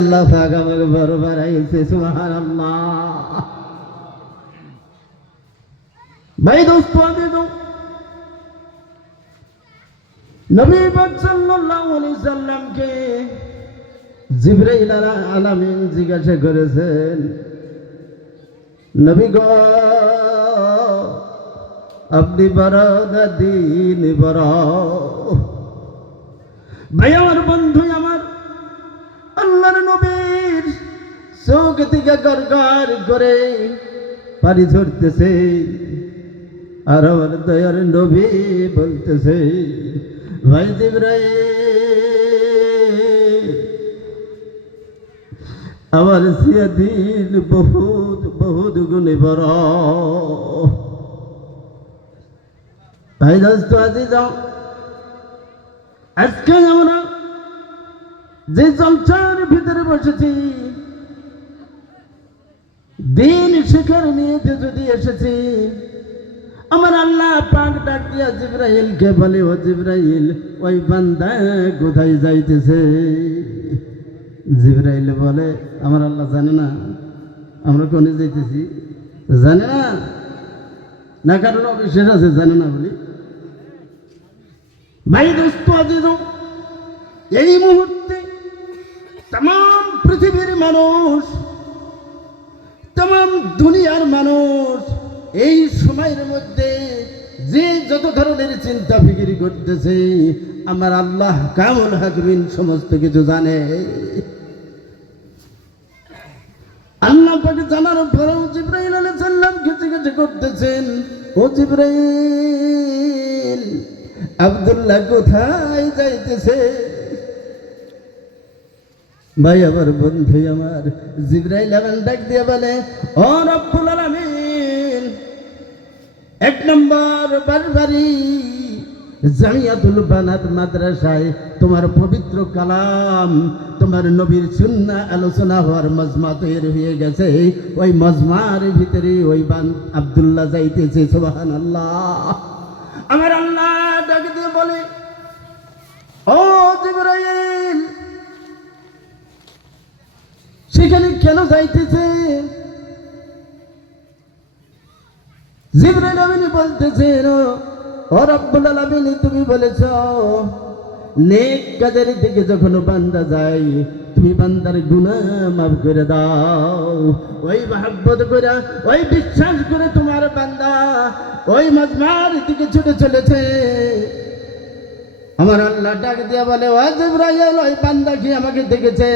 আল্লাহ পাক আমাকে বড় বানাইছে সুবহানাল্লাহ। ভাই দোস্ত আজিজ, নবী পাক সাল্লাল্লাহু আলাইহি সাল্লামকে জিবরাইল আলামিন জিজ্ঞাসা করেছেন, নবী গো আপনি বড় না দিন বড়? ভাই আমার বন্ধু আমার, আল্লাহর নবীর চোখ থেকে গড়গড় করে পানি ঝরতেছে, আর আমার দয়ার নবী বলতেছে, ভাই জিবরাইল আমার সিয়া দিন বহুত বহুত গুণে বড়। ভাই দোস্ত আজি যাও, আজকে আমরা যে জলসার ভিতরে বসেছি, দিন শিকার নিয়ে যদি এসেছি, আমার আল্লাহ পাক ডাক দিয়া জিবরাইলকে বলে, ও জিবরাইল ওই বান্দা কোথায় যাইতেছে? জিবরাইল বলে, আমার আল্লাহ জানে না আমরা কোনে যাইতেছি? জানে না? না কারণ অবিশ্বাস আছে জানে না বলি? ভাই দোস্ত আজিজ, এই মুহূর্তে तमाम পৃথিবীর মানুষ, तमाम দুনিয়ার মানুষ এই সময়ের মধ্যে যে যত ধরনের চিন্তা ফিকির করতেছে, আমার আল্লাহ কামুল হাকিমিন সমস্ত কিছু জানে। আল্লাহ পাকে জানার পরেও জিবরাইল আলাইহিস সালাম কিছু করতেছেন, ও জিবরাইল আব্দুল্লাহ কোথায় যাইতেছে? ভাই আমার বন্ধু আমার, জিবরাইল আবার ডাক দিয়ে বলে, ও রব্বুল আলামিন, এক নম্বর বারবারি জামিয়াতুল বানাত মাদ্রাসায় তোমার পবিত্র কালাম, তোমার নবীর সুন্নাহ আলোচনা হওয়ার মজমা তৈরি হয়ে গেছে, ওই মজমার ভিতরে ওই আব্দুল্লাহ যাইতেছে। সুবহানাল্লাহ। আমার আল্লাহ ডাক দিয়ে বলে, ও জিবরাইল সেখানে কেন যাইতেছে? জিবরাইল আমিন বলতেছেন, ও রব্বুল আলামিন তুমি বলেছ নেক কাজের দিকে যখন বান্দা যায়, তুমি বান্দার গুনাহ মাফ করে দাও। ওই মহব্বত করে, ওই বিশ্বাস করে তোমার বান্দা ওই মজমার দিকে ছুটে চলেছে। আমার আল্লাহ ডাক দিয়া বলে, ও জিবরাইল ওই বান্দা কি আমাকে দেখেছে?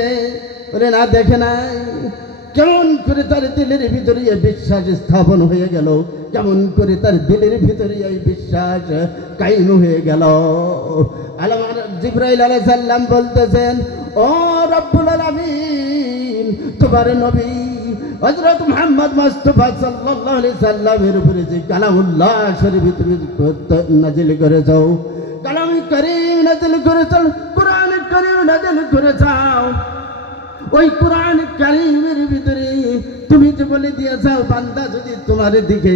ওরে না, দেখে নাই। কেমন করে তার দিলের ভিতরে বিশ্বাস স্থাপন হয়ে গেল, কেমন করে তার দিলের ভিতরে এই বিশ্বাস কায়েম হয়ে গেল। জিবরাইল আলাইহিস সালাম বলতেছেন, ও রব্বুল আলামিন, তোমার নবী হযরত মুহাম্মদ মুস্তাফা সাল্লাল্লাহু আলাইহি সাল্লামের উপরে যে কালামুল্লাহ শরীফ তুমি নাযিল করেছো, কালামে কারীম নাযিল করেছো, কোরআনে কারীম নাযিল করেছো, ওই কোরআন কারীমের ভিতরে তুমি যে বলে দিয়েছো বান্দা যদি তোমার দিকে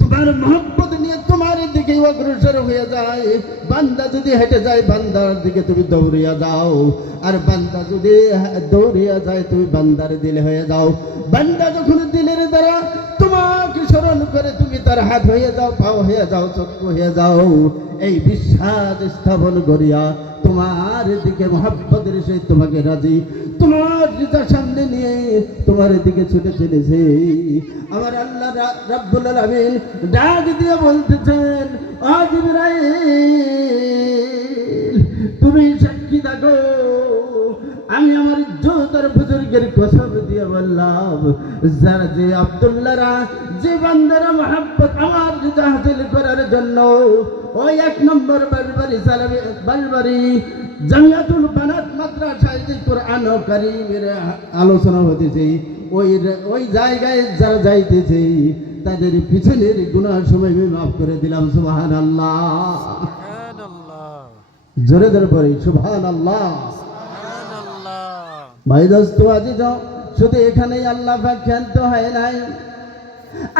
তোমার মহব্বত নিয়ে তোমার দিকে অগ্রসর হয়ে যায়, বান্দা যদি হেঁটে যায় বান্দার দিকে তুমি দৌড়িয়া যাও, আর বান্দা যদি দৌড়িয়া যায় তুমি বান্দার দিলে হয়ে যাও। বান্দা যখন দিলের দ্বারা তোমাকে স্মরণ করে তুমি তার হাত হয়ে যাও, পাও হয়ে যাও, চক্ষু হয়ে যাও, এই বিশ্বাস স্থাপন করিয়া তোমার দিকে মহব্বতের সহিত তোমাকে রাজি, তোমার রিজার সামনে নিয়ে তোমার দিকে ছুটে চলেছে। আমার আল্লাহ রাব্বুল আলামিন ডাক দিয়ে বলতেছেন, ও জিবরাইল তুমি সাক্ষী থাকো, আমি আমার ইজ্জতের বুজুর্গের কসম দিয়ে বললাম, যারা যে আব্দুল্লাহরা যে বান্দারা মহব্বত আমার রিজা হাসিল করার জন্য ওই এক নম্বর বারবারি জামিয়াতুল বানাত মাদ্রাসায় যে কোরআন কারীমের আলোচনা হতেছে, ওই জায়গায় যারা যাইতেছে তাদের পিছনের গুনাহ সময় আমি মাফ করে দিলাম। সুবহানাল্লাহ। জোরে জোরে পড়ি সুবহানাল্লাহ। ভাই দোস্ত আজি যাও, শুধু এখানেই আল্লাহ পাক ক্ষান্ত হয় নাই,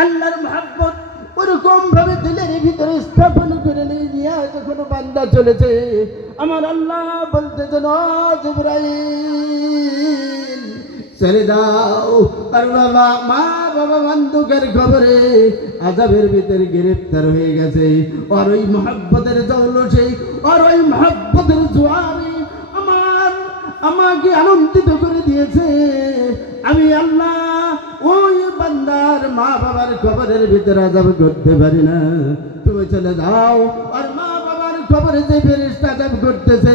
আল্লাহর মহব্বত ওরকম ভাবে দিলের ভিতরে স্থাপন করে নিয়ে যখন বান্দা চলেছে, আমার আল্লাহ বলতেছেন, ও জিবরাইল চলে যাও। আর বাবা মা বাবা বন্ধুকের খবরে আযাবের ভিতরে গ্রেফতার হয়ে গেছে। আর ওই মহব্বতের দৌলতে আর ওই মহব্বতের জোয়ারে আমাকে আনন্দিত করে দিয়েছে। আমি আল্লাহ ওই বান্দার মা বাবার কবরের ভিতরে আযাব করতে পারি না। তুমি চলে যাও। আর মা বাবার কবরে যে ফেরেশতা আযাব করতেছে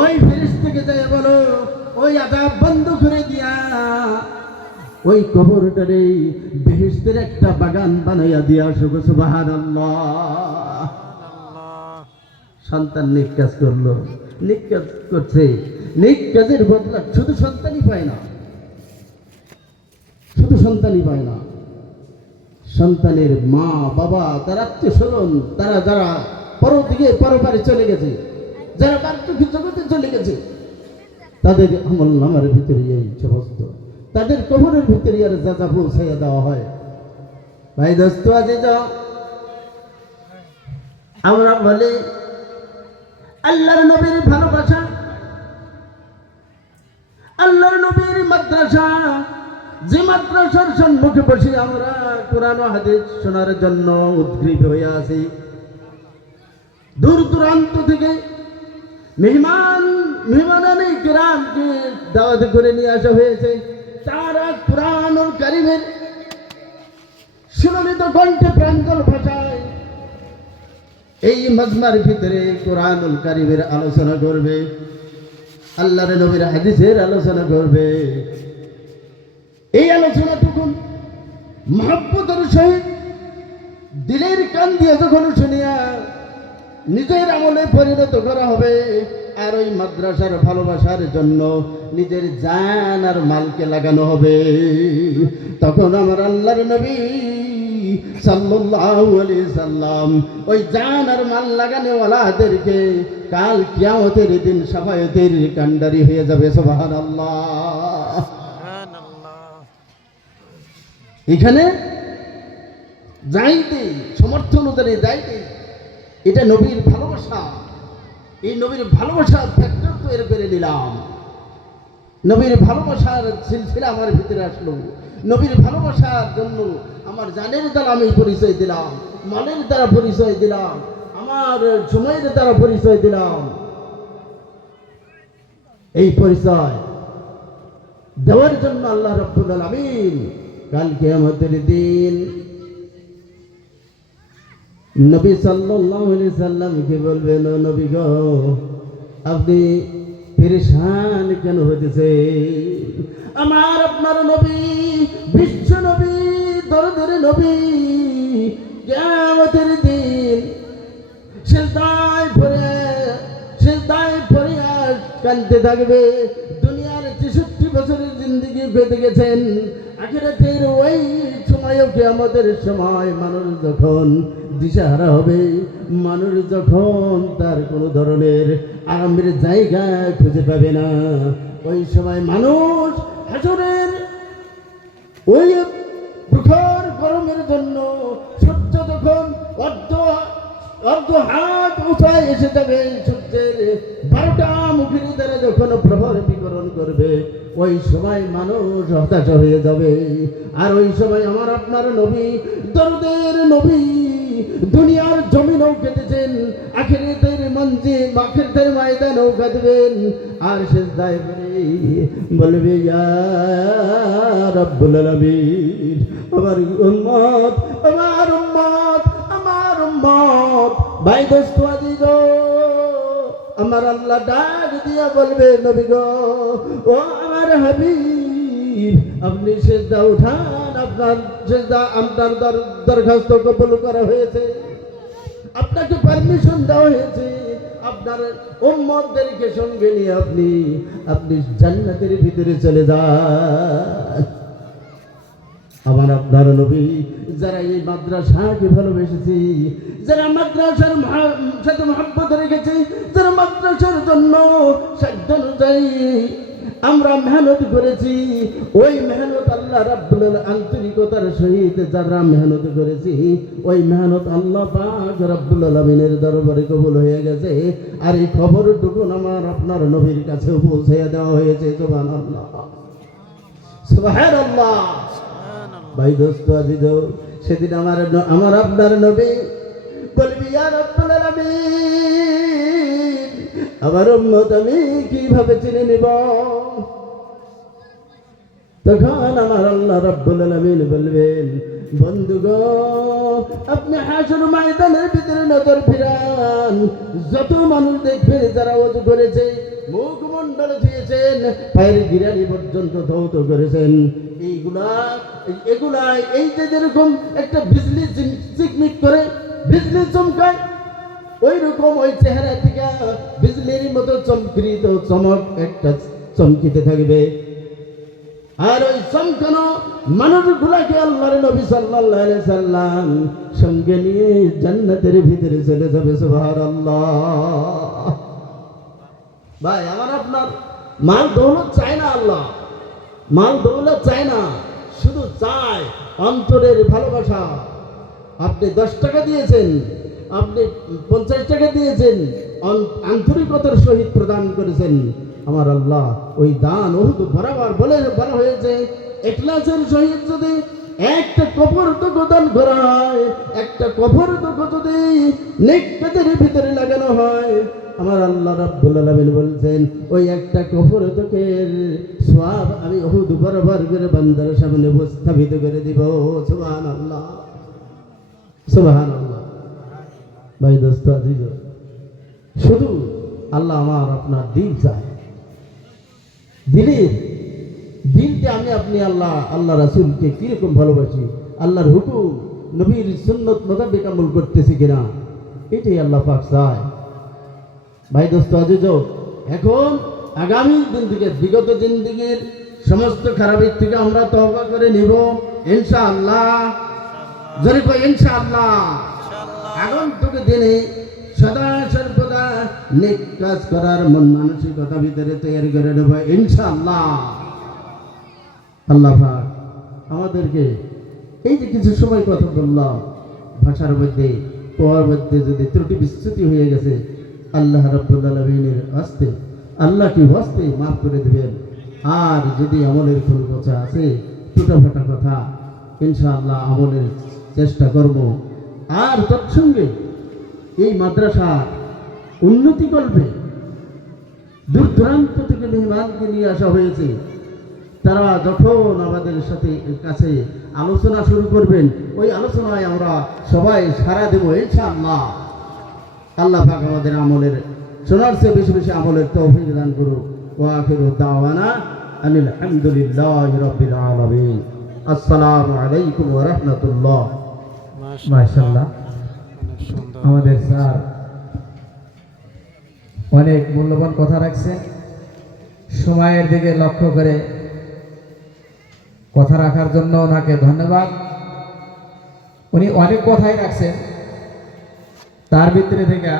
ওই ফেরেশতাকে যাই বলো ওই আযাব বন্ধ করে দিয়া ওই কবরটারে বেহেশতের একটা বাগান বানাইয়া দিয়া আসো। সুবহানাল্লাহ। সন্তান নেক কাজ করলো, নেক কাজ করছে, নেক কাজের বদলা শুধু সন্তানই পায় না, শুধু সন্তানই পায় না, সন্তানের মা বাবা তার আত্মীয় স্বজন তারা যারা পরদিকে পরপারে চলে গেছে, যারা পার্থিব জগতে চলে গেছে, তাদের আমল নামার ভিতরে এই সমস্ত তাদের কবরের ভিতরে আর যা যা পৌঁছাইয়া দেওয়া হয়। ভাই দোস্ত আছে যাও, আমরা বলি আল্লাহর নবীর ভালোবাসা, আল্লাহর নবীর মাদ্রাসা, যে মাদ্রাসার সম্মুখে বসে আমরা কোরআন ও হাদিস শোনার জন্য উদ্গ্রীব হয়ে আছি। দূর দূরান্ত থেকে মেহমানানে কিরামকে দাওয়াত করে নিয়ে আসা হয়েছে। তারা কোরআনুল কারীমের সুললিত কণ্ঠে প্রাঞ্জল ভাষায় এই মজমার ভিতরে কোরআনুল কারীমের আলোচনা করবে, আল্লাহর নবীর হাদিসের আলোচনা করবে। এই আলোচনাটুকু মহব্বতের সহিত দিলের কান দিয়ে যখন শুনিয়া নিজের আমলে পরিণত করা হবে, আর ওই মাদ্রাসার ভালোবাসার জন্য নিজের জান আর মালকে লাগানো হবে, তখন আমার আল্লাহর নবী সাল্লাল্লাহু আলাইহি সাল্লাম ওই জান আর মাল লাগানোওয়ালাদেরকে কাল কিয়ামতের দিন শাফায়াতের কান্ডারি হয়ে যাবে। সুবহানাল্লাহ। এখানে যাইতে সমর্থ অনুযায়ী যাইতে, এটা নবীর ভালোবাসা, এই নবীর ভালোবাসার ফ্যাক্টর তৈরি করে নিলাম। নবীর ভালোবাসার সিলসিলা আমার ভিতরে আসলো, নবীর ভালোবাসার জন্য আমার জানের দ্বারা আমি পরিচয় দিলাম, মনের দ্বারা পরিচয় দিলাম, আমার সময়ের দ্বারা পরিচয় দিলাম। এই পরিচয় দেওয়ার জন্য আল্লাহ রাব্বুল আলামিন কাল কিয়ামতের দিন নবী সাল্লাল্লাহু আলাইহি সাল্লামকে বলবেন, ও নবী গো, আপনি পেরেশান কেন হইতেছে? আমার আপনার নবী, বিশ্ব নবী, দরদের নবী কিয়ামতের দিন সিজদায় পড়ে কাঁদতে থাকবে। দুনিয়ার 63 বছরের জিন্দেগি বেঁধে গেছেন, আখিরাতের ওই সময়ও কিয়ামতের সময় মানুষ যখন দিশাহারা হবে, মানুষ যখন তার কোনো ধরনের আরামের জায়গা খুঁজে পাবে না, ওই সময় মানুষ হাসরের ওই প্রখর গরমের জন্য সূর্য যখন অর্ধ হাত উঠায় এসে যাবে, সূর্যের 12টা মুখের দ্বারা যখন প্রহর বিকরণ করবে, ওই সময় মানুষ হতাশ হয়ে যাবে। আর ওই সময় আমার আপনার নবী, দরদের নবী, দুনিয়ার জমিনও কেটেছেন, আখিরাতের ময়দানও কাঁদবেন, আর সিজদায় পড়ে বলবে, ইয়া রাব্বুল আলামিন, আমার উম্মত, আমার উম্মত, আমার উম্মত। ভাই দোস্ত আজিজ, আমার আল্লাহ ডাক দিয়া বলবে, নবী গো, ও আমার হাবিব, আপনি সিজদা উঠান, আপনার সিজদা, আপনার দরখাস্ত কবুল করা হয়েছে, আপনাকে পারমিশন দেওয়া হয়েছে, আপনার উম্মতদেরকে সঙ্গে নিয়ে আপনি জান্নাতের ভিতরে চলে যান। আমার আপনার নবী, যারা এই মাদ্রাসাকে ভালোবেসেছি, যারা মাদ্রাসার সাথে মহব্বত রেখেছি, যারা মাদ্রাসার জন্য সাধ্য অনুযায়ী আমরা মেহনত করেছি, ওই মেহনত আল্লাহ রাব্বুল আন্তরিকতার সহিত যারা মেহনত করেছি, ওই মেহনত আল্লাহ পাক রাব্বুল আলামিনের দরবারে কবুল হয়ে গেছে। আর এই খবরটুকু আমার আপনার নবীর কাছে পৌঁছে দেওয়া হয়েছে। সুবহানাল্লাহ, সুবহানাল্লাহ। ভাই দোস্ত আজিজ, সেদিন আমার আপনার নবী বলবি ইয়া রাব্বুল আলামিন, আমার উম্মত আমি কিভাবে চিনে নিব? তখন আমার আল্লাহ রাব্বুল আলামিন বলবেন, বন্ধুগণ, আপনি হাসর ময়দানের ভিতরে নজর ফিরান, যত মানুষ দেখবেন যারা ওযু করেছে, মুখমণ্ডল ধুয়েছেন, পায়ের গিরানি পর্যন্ত ধৌত করেছেন, এগুলা এই যে যেরকম একটা বিজলি চিকমিক করে বিজলি চমকায়, ওই রকম ওই চেহারা থেকে বিজলির মতো চমকৃত চমক একটা চমকিতে থাকবে। আর ওই চমকানো মানুষগুলাকে আল্লাহর নবী সাল্লাল্লাহু আলাইহি সাল্লাম সঙ্গে নিয়ে জান্নাতের ভিতরে চলে যাবে। সুবহানাল্লাহ। ভাই আমার আপনার মাল দৌলত চায় না, আল্লাহ মাল দৌলত চায় না, শুধু চায় অন্তরের ভালোবাসা। আপনি 10 টাকা দিয়েছেন, আপনি 50 টাকা দিয়েছেন, আন্তরিকতার সহিত প্রদান করেছেন, আমার আল্লাহ ওই দান ওহুদ বরাবর বলা হয়েছে, ইখলাসের সহিত যদি একটা কবর তো দান করা হয়, একটা কবর তো যদি নেক কাজের ভিতরে লাগানো হয়, আমার আল্লাহ রাব্বুল আলামিন বলছেন ওই একটা কবর তোকের সওয়াব আমি ওহুদ বরাবর করে বান্দার সামনে উপস্থাপিত করে দিব। সুবহানাল্লাহ, সুবহানাল্লাহ। ভাই দোস্ত আজিজ, শুধু আল্লাহ আমার আপনার দিল চায়, দিলতে আমি আপনি আল্লাহ রাসূলকে কিরকম ভালোবাসি, আল্লাহর হুকুম নবীর সুন্নত মোতাবেক আমল করতেছি কিনা, এটাই আল্লাহ পাক চায়। ভাই দোস্ত আজিজ, এখন আগামী দিন থেকে বিগত জিন্দেগীর সমস্ত খারাপের থেকে আমরা তওবা করে নিব ইনশাআল্লাহ। জোরে কই ইনশাআল্লাহ। আগন্তুক দিনে সদা সর্বদা নেক কাজ করার মন মানসিকতা ভিতরে তৈরি করে নেব ইনশাআল্লাহ। আল্লাহ পাক আমাদেরকে এই যে কিছু সময় কথা বললাম, ভাষার মধ্যে পড়ার মধ্যে যদি ত্রুটি বিচ্যুতি হয়ে গেছে, আল্লাহ রাব্বুল আলামিনের হস্তে, আল্লাহ কি হস্তে মাফ করে দিবেন। আর যদি আমলের কোনো কথা আছে, টুটাফাটা কথা, ইনশাআল্লাহ আমলের চেষ্টা করব। আর তৎসঙ্গে এই মাদ্রাসা উন্নতি করবে, দূর দূরান্ত থেকে মেহমানকে নিয়ে আসা হয়েছে, তারা যখন আমাদের সাথে কাছে আলোচনা শুরু করবেন, ওই আলোচনায় আমরা সবাই সাড়া দেব ইনশাআল্লাহ। আল্লাহ পাক আমাদের আমলের শোনার চেয়ে বেশি বেশি আমলের তৌফিক দান করুন। ওয়া আখিরু দাওয়ানা আনিল হামদুলিল্লাহি রাব্বিল আলামিন। আসসালামু আলাইকুম ওয়া রাহমাতুল্লাহ। মাশাআল্লাহ, আমাদের স্যার অনেক মূল্যবান কথা রাখছেন। সময়ের দিকে লক্ষ্য করে কথা রাখার জন্য ওনাকে ধন্যবাদ। উনি অনেক কথাই রাখছেন, তার ভিতরে থেকে